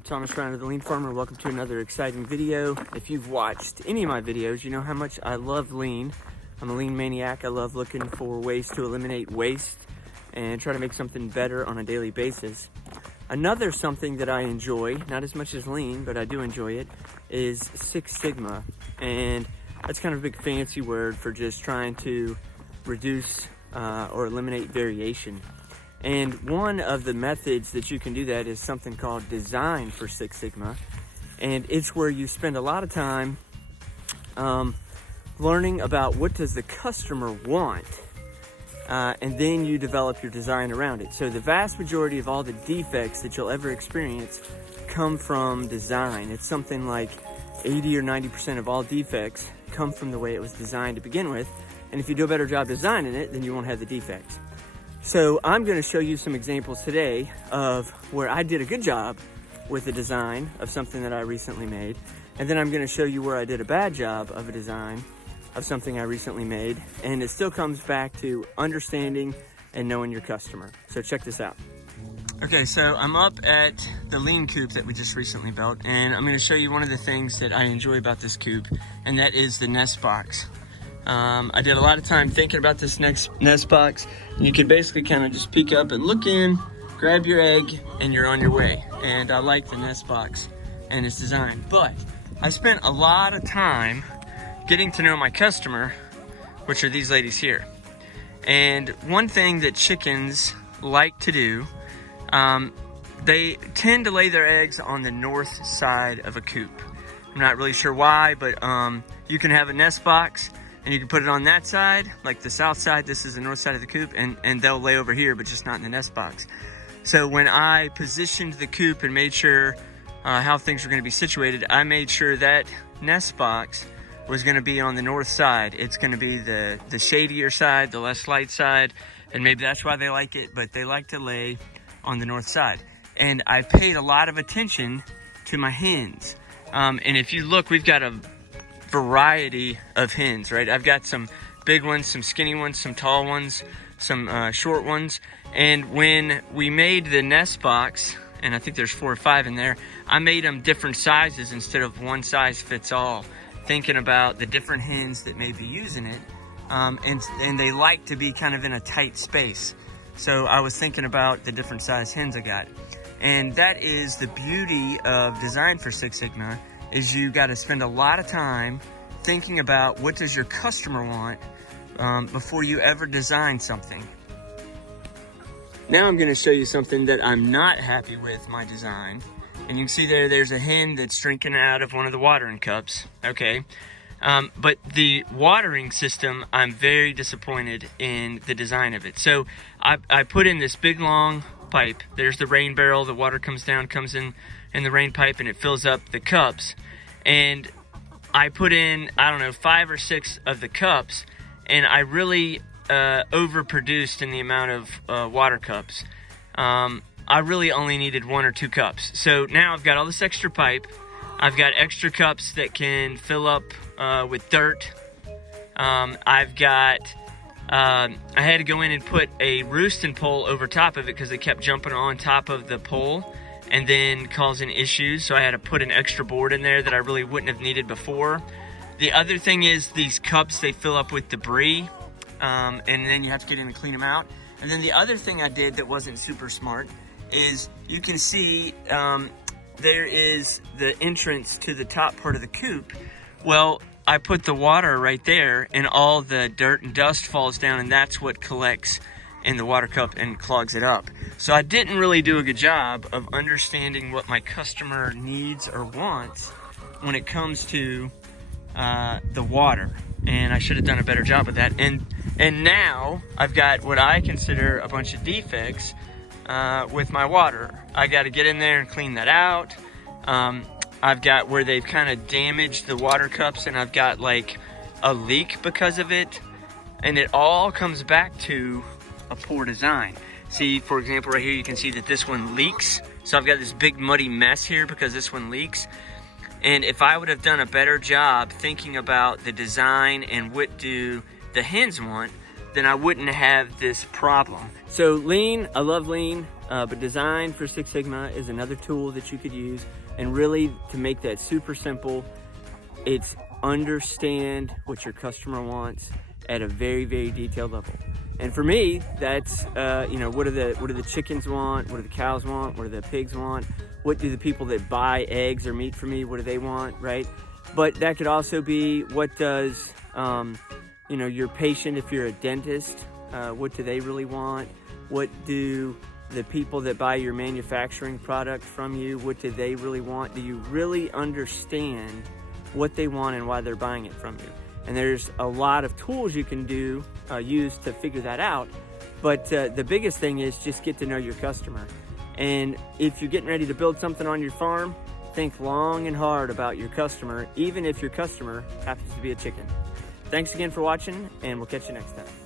I'm Thomas Ryan of the Lean Farmer. Welcome to another exciting video. If you've watched any of my videos, you know how much I love lean. I'm a lean maniac. I love looking for ways to eliminate waste and try to make something better on a daily basis. Another something that I enjoy, not as much as lean, but I do enjoy it, is Six Sigma. And that's kind of a big fancy word for just trying to reduce or eliminate variation. And one of the methods that you can do that is something called Design for Six Sigma. And it's where you spend a lot of time learning about what does the customer want, and then you develop your design around it. So the vast majority of all the defects that you'll ever experience come from design. It's something like 80 or 90% of all defects come from the way it was designed to begin with. And if you do a better job designing it, then you won't have the defects. So I'm going to show you some examples today of where I did a good job with the design of something that I recently made. And then I'm going to show you where I did a bad job of a design of something I recently made. And it still comes back to understanding and knowing your customer. So check this out. Okay, so I'm up at the lean coop that we just recently built, and I'm going to show you one of the things that I enjoy about this coop, and that is the nest box. I did a lot of time thinking about this next nest box. You can basically kind of just peek up and look in, grab your egg, and you're on your way. And I like the nest box and its design. But I spent a lot of time getting to know my customer, which are these ladies here. And one thing that chickens like to do, they tend to lay their eggs on the north side of a coop. I'm not really sure why, but you can have a nest box and you can put it on that side, like the south side. This is the north side of the coop, and they'll lay over here, but just not in the nest box. So when I positioned the coop and made sure how things were going to be situated, I made sure that nest box was going to be on the north side. It's going to be the shadier side, the less light side, and maybe that's why they like it, but they like to lay on the north side. And I paid a lot of attention to my hens. And if you look, we've got a variety of hens, right? I've got some big ones, some skinny ones, some tall ones, some short ones. And when we made the nest box, and I think there's 4 or 5 in there, I made them different sizes instead of one size fits all, thinking about the different hens that may be using it. And they like to be kind of in a tight space. So I was thinking about the different size hens I got. And that is the beauty of Design for Six Sigma, is you got to spend a lot of time thinking about what does your customer want before you ever design something. Now I'm going to show you something that I'm not happy with my design. And you can see there's a hen that's drinking out of one of the watering cups. Okay. But the watering system, I'm very disappointed in the design of it. So I put in this big long pipe. There's the rain barrel. The water comes down, comes in the rain pipe, and it fills up the cups. And I put in, I don't know, 5 or 6 of the cups, and I really overproduced in the amount of water cups. I really only needed 1 or 2 cups. So now I've got all this extra pipe. I've got extra cups that can fill up with dirt. I had to go in and put a roosting pole over top of it because they kept jumping on top of the pole and then causing issues. So I had to put an extra board in there that I really wouldn't have needed before. The other thing is these cups, they fill up with debris, and then you have to get in and clean them out. And then the other thing I did that wasn't super smart is you can see there is the entrance to the top part of the coop. Well, I put the water right there, and all the dirt and dust falls down, and that's what collects in the water cup and clogs it up. So I didn't really do a good job of understanding what my customer needs or wants when it comes to the water, and I should have done a better job of that. And now I've got what I consider a bunch of defects with my water. I got to get in there and clean that out. I've got where they've kind of damaged the water cups, and I've got like a leak because of it. And it all comes back to a poor design. See, for example, right here, you can see that this one leaks. So I've got this big muddy mess here because this one leaks. And if I would have done a better job thinking about the design and what do the hens want, then I wouldn't have this problem. So lean, I love lean, but design for Six Sigma is another tool that you could use. And really, to make that super simple, it's understand what your customer wants at a very, very detailed level. And for me, that's what do the chickens want? What do the cows want? What do the pigs want? What do the people that buy eggs or meat from me, what do they want, right? But that could also be, what does your patient, if you're a dentist, what do they really want? What do the people that buy your manufacturing product from you, what do they really want? Do you really understand what they want and why they're buying it from you? And there's a lot of tools you can use to figure that out. But the biggest thing is just get to know your customer. And if you're getting ready to build something on your farm, think long and hard about your customer, even if your customer happens to be a chicken. Thanks again for watching, and we'll catch you next time.